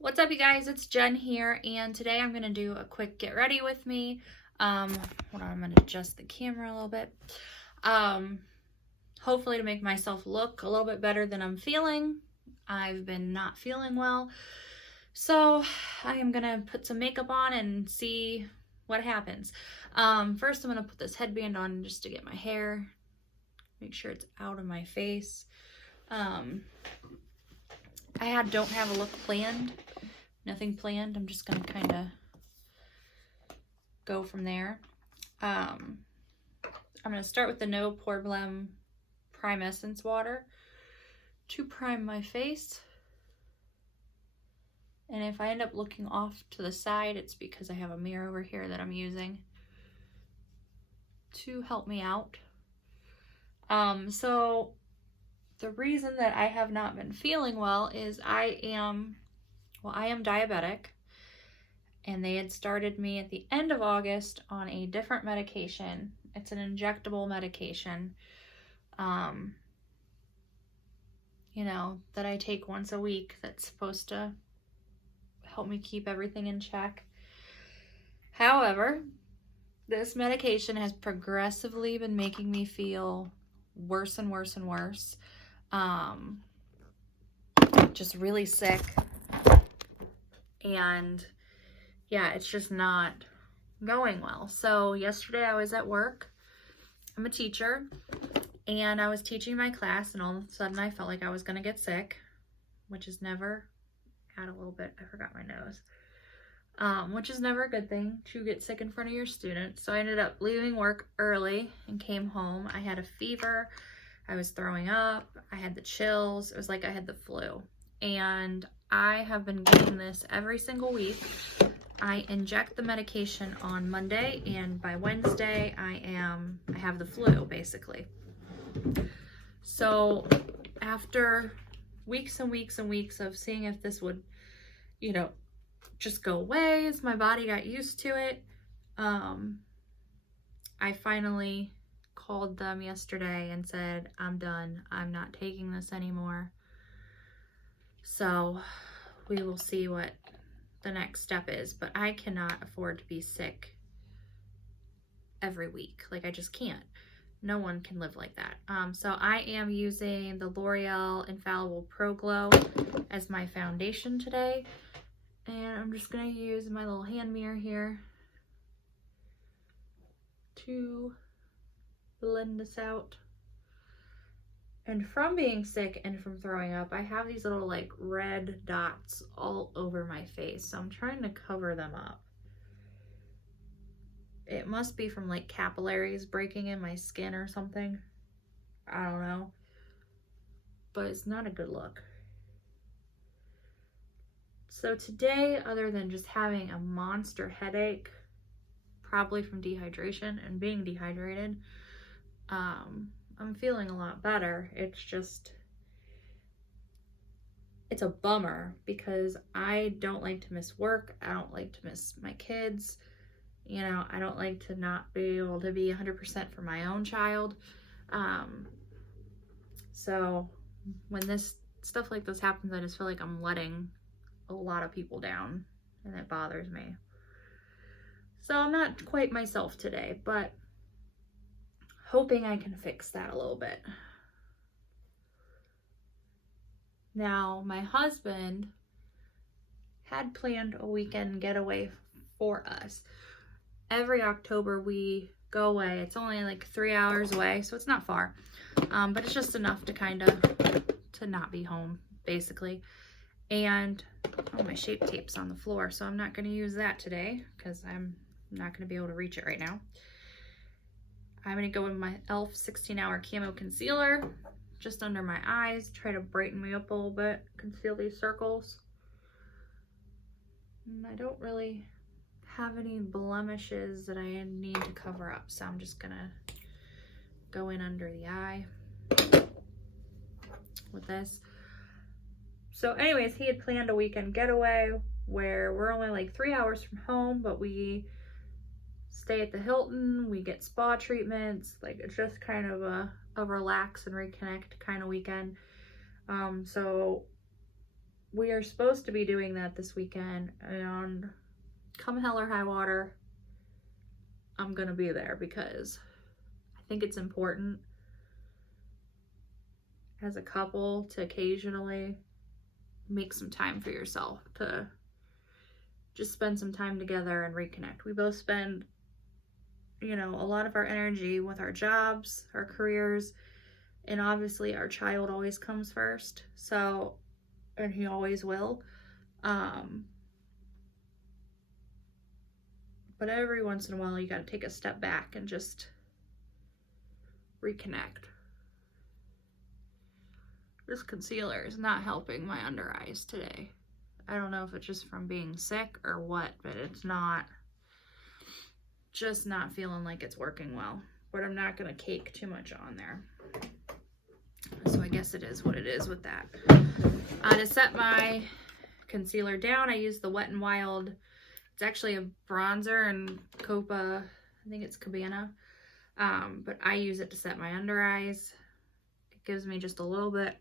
What's up, you guys? It's Jen here, and today I'm gonna do a quick get ready with me. Hold on, I'm gonna adjust the camera a little bit. Hopefully to make myself look a little bit better than I'm feeling. I've been not feeling well, so I am gonna put some makeup on and see what happens. First I'm gonna put this headband on just to get my hair, make sure it's out of my face. I don't have a look planned. Nothing planned. I'm just going to kind of go from there. I'm going to start with the No Problem Prime Essence Water to prime my face. And if I end up looking off to the side, it's because I have a mirror over here that I'm using to help me out. So the reason that I have not been feeling well is I am diabetic, and they had started me at the end of August on a different medication. It's an injectable medication, that I take once a week that's supposed to help me keep everything in check. However, this medication has progressively been making me feel worse and worse and worse. Just really sick. And yeah, it's just not going well. So yesterday I was at work. I'm a teacher, and I was teaching my class, and all of a sudden I felt like I was going to get sick, which is never, add a little bit, I forgot my nose, which is never a good thing to get sick in front of your students. So I ended up leaving work early and came home. I had a fever. I was throwing up. I had the chills. It was like I had the flu. And I have been getting this every single week. I inject the medication on Monday, and by Wednesday I have the flu, basically. So after weeks and weeks and weeks of seeing if this would, just go away as my body got used to it, I finally called them yesterday and said, I'm done. I'm not taking this anymore. So we will see what the next step is, but I cannot afford to be sick every week. Like, I just can't. No one can live like that. So I am using the L'Oreal Infallible Pro Glow as my foundation today. And I'm just going to use my little hand mirror here to blend this out. And from being sick and from throwing up, I have these little like red dots all over my face. So I'm trying to cover them up. It must be from like capillaries breaking in my skin or something. I don't know. But it's not a good look. So today, other than just having a monster headache, probably from dehydration and being dehydrated, I'm feeling a lot better. It's a bummer because I don't like to miss work. I don't like to miss my kids. I don't like to not be able to be 100% for my own child. So when this stuff like this happens, I just feel like I'm letting a lot of people down, and it bothers me. So I'm not quite myself today, but hoping I can fix that a little bit. Now, my husband had planned a weekend getaway for us. Every October we go away. It's only like 3 hours away, so it's not far. But it's just enough to not be home, basically. And my Shape Tape's on the floor, so I'm not going to use that today because I'm not going to be able to reach it right now. I'm going to go with my e.l.f. 16-Hour Camo Concealer just under my eyes, try to brighten me up a little bit, conceal these circles. And I don't really have any blemishes that I need to cover up, so I'm just going to go in under the eye with this. So anyways, he had planned a weekend getaway where we're only like 3 hours from home, but we stay at the Hilton, we get spa treatments. Like, it's just kind of a relax and reconnect kind of weekend. So we are supposed to be doing that this weekend, and come hell or high water, I'm gonna be there because I think it's important as a couple to occasionally make some time for yourself, to just spend some time together and reconnect. We both spend, you know, a lot of our energy with our jobs, our careers, and obviously our child always comes first. So, and he always will. But every once in a while, you got to take a step back and just reconnect. This concealer is not helping my under eyes today. I don't know if it's just from being sick or what, but it's just not feeling like it's working well. But I'm not going to cake too much on there. So I guess it is what it is with that. To set my concealer down, I use the Wet n Wild. It's actually a bronzer and Copa, I think it's Cabana. But I use it to set my under eyes. It gives me just a little bit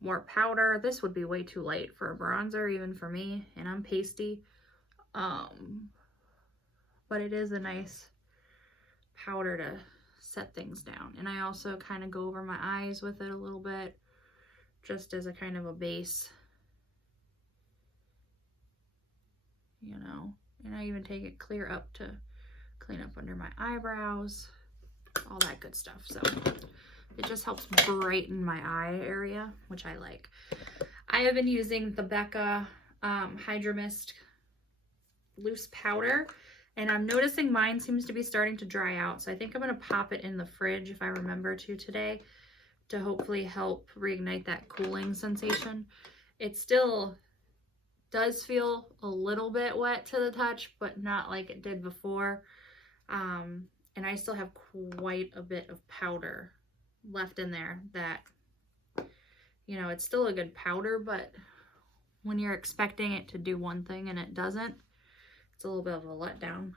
more powder. This would be way too light for a bronzer, even for me, and I'm pasty. But it is a nice powder to set things down. And I also kind of go over my eyes with it a little bit, just as a kind of a base, you know. And I even take it clear up to clean up under my eyebrows, all that good stuff. So it just helps brighten my eye area, which I like. I have been using the Becca Hydra Mist loose powder, and I'm noticing mine seems to be starting to dry out. So I think I'm going to pop it in the fridge if I remember to today, to hopefully help reignite that cooling sensation. It still does feel a little bit wet to the touch, but not like it did before. And I still have quite a bit of powder left in there that, you know, it's still a good powder, but when you're expecting it to do one thing and it doesn't, it's a little bit of a letdown.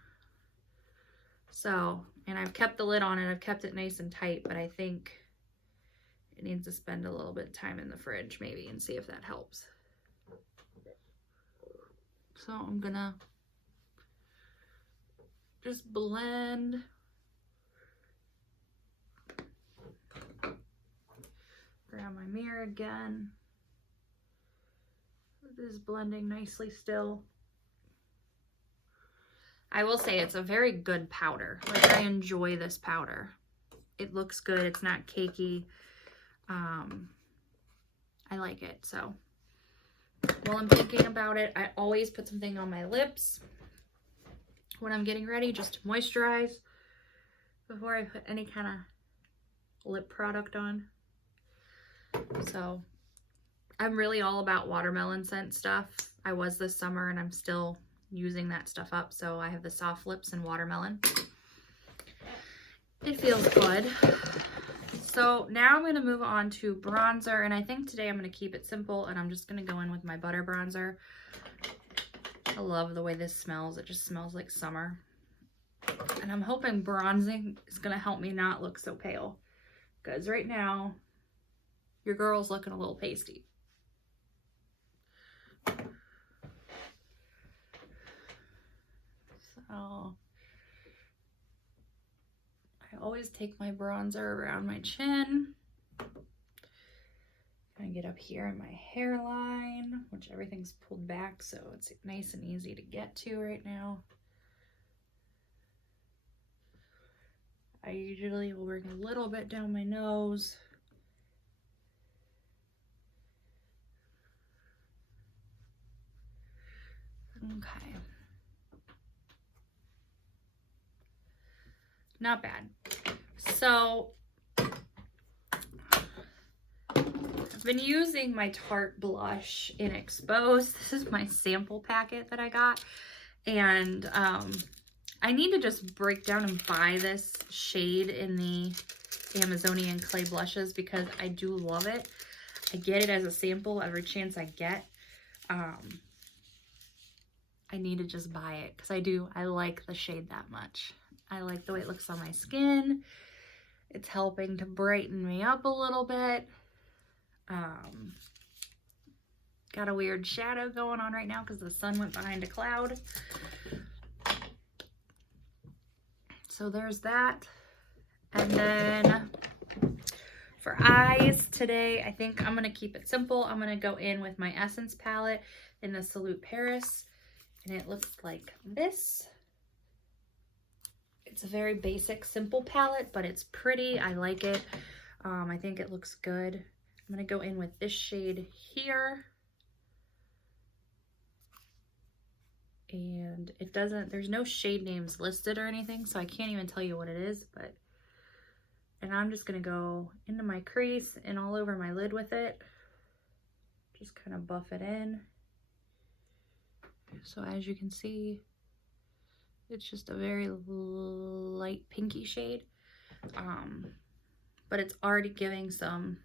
So, and I've kept the lid on it, I've kept it nice and tight, but I think it needs to spend a little bit of time in the fridge maybe and see if that helps. So I'm gonna just blend. Grab my mirror again. It is blending nicely still. I will say it's a very good powder. Like, I enjoy this powder. It looks good. It's not cakey. I like it. So while I'm thinking about it, I always put something on my lips when I'm getting ready, just to moisturize before I put any kind of lip product on. So I'm really all about watermelon scent stuff. I was this summer, and I'm still using that stuff up. So I have the Soft Lips and watermelon. It feels good. So now I'm going to move on to bronzer, and I think today I'm going to keep it simple, and I'm just going to go in with my butter bronzer. I love the way this smells. It just smells like summer. And I'm hoping bronzing is going to help me not look so pale, because right now your girl's looking a little pasty. So I always take my bronzer around my chin. I get up here in my hairline, which everything's pulled back, so it's nice and easy to get to right now. I usually will bring a little bit down my nose. Okay. Not bad. So I've been using my Tarte blush in Exposed. This is my sample packet that I got. And I need to just break down and buy this shade in the Amazonian clay blushes because I do love it. I get it as a sample every chance I get. I need to just buy it because I like the shade that much. I like the way it looks on my skin. It's helping to brighten me up a little bit. got a weird shadow going on right now because the sun went behind a cloud. So there's that. And then for eyes today, I think I'm going to keep it simple. I'm going to go in with my Essence palette in the Salute Paris. And it looks like this. It's a very basic, simple palette, but it's pretty. I like it. I think it looks good. I'm going to go in with this shade here. And it doesn't, there's no shade names listed or anything, so I can't even tell you what it is, but, and I'm just going to go into my crease and all over my lid with it. Just kind of buff it in. So as you can see, it's just a very light pinky shade, but it's already giving some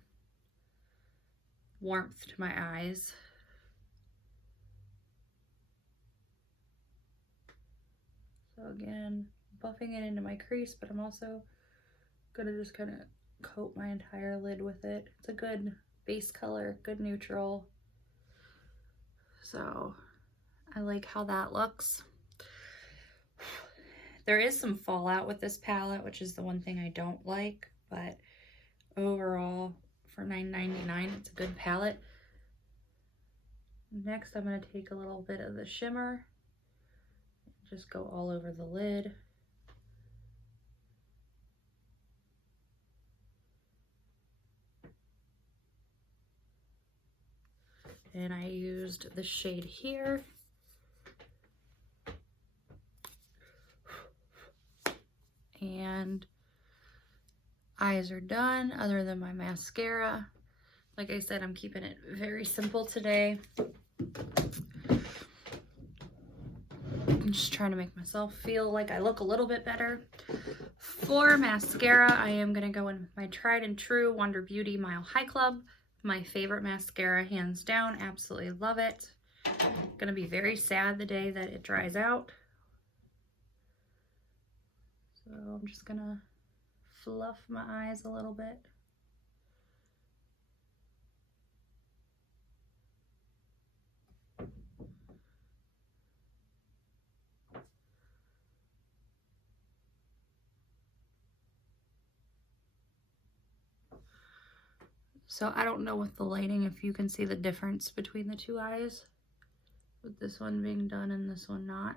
warmth to my eyes. So again, buffing it into my crease, but I'm also gonna just kind of coat my entire lid with it. It's a good base color, good neutral. So I like how that looks. There is some fallout with this palette, which is the one thing I don't like, but overall for $9.99, it's a good palette. Next, I'm gonna take a little bit of the shimmer. Just go all over the lid. And I used the shade here. And eyes are done, other than my mascara. Like I said, I'm keeping it very simple today. I'm just trying to make myself feel like I look a little bit better. For mascara, I am going to go in with my tried and true Wonder Beauty Mile High Club. My favorite mascara, hands down. Absolutely love it. Going to be very sad the day that it dries out. So I'm just going to fluff my eyes a little bit. So I don't know with the lighting if you can see the difference between the two eyes, with this one being done and this one not.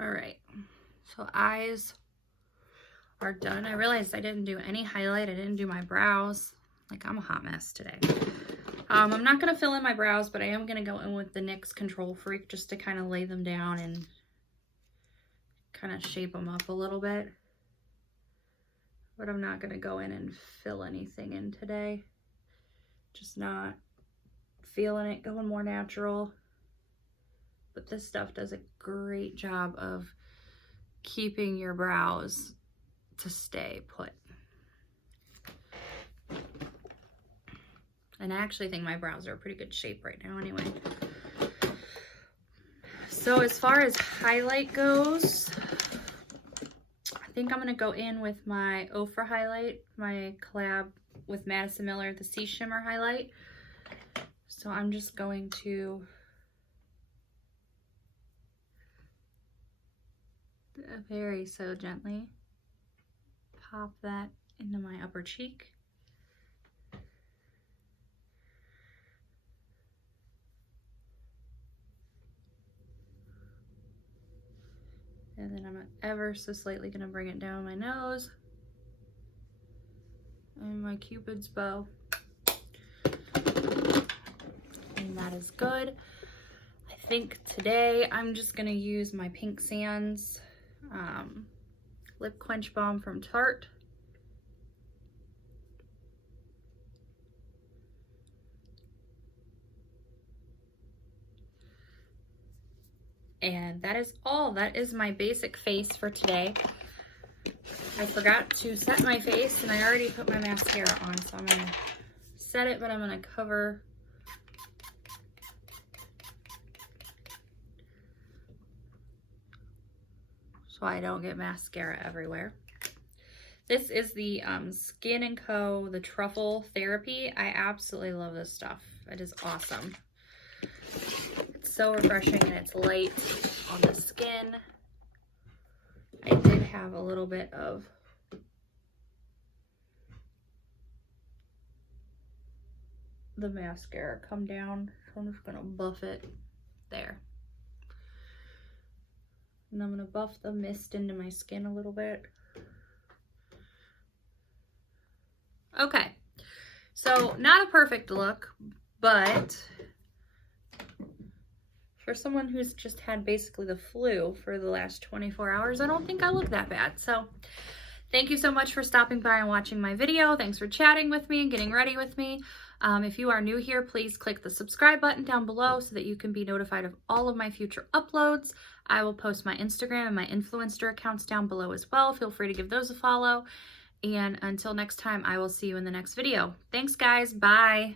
All right, so eyes are done. I realized I didn't do any highlight. I didn't do my brows. Like, I'm a hot mess today. I'm not going to fill in my brows, but I am going to go in with the NYX Control Freak just to kind of lay them down and kind of shape them up a little bit. But I'm not going to go in and fill anything in today. Just not feeling it, going more natural. But this stuff does a great job of keeping your brows to stay put. And I actually think my brows are in pretty good shape right now anyway. So as far as highlight goes, I think I'm going to go in with my Ofra highlight, my collab with Madison Miller, the Sea Shimmer highlight. So I'm just going to very so gently pop that into my upper cheek. And then I'm ever so slightly going to bring it down my nose and my Cupid's bow. And that is good. I think today I'm just going to use my Pink Sands Lip Quench Balm from Tarte. And that is all. That is my basic face for today. I forgot to set my face and I already put my mascara on, so I'm gonna set it, but I'm gonna cover so I don't get mascara everywhere. This is the Skin & Co. the Truffle Therapy. I absolutely love this stuff. It is awesome. It's so refreshing and it's light on the skin. I did have a little bit of the mascara come down, so I'm just gonna buff it there. And I'm gonna buff the mist into my skin a little bit. Okay, so not a perfect look, but for someone who's just had basically the flu for the last 24 hours, I don't think I look that bad. So thank you so much for stopping by and watching my video. Thanks for chatting with me and getting ready with me. If you are new here, please click the subscribe button down below so that you can be notified of all of my future uploads. I will post my Instagram and my Influenster accounts down below as well. Feel free to give those a follow. And until next time, I will see you in the next video. Thanks, guys. Bye.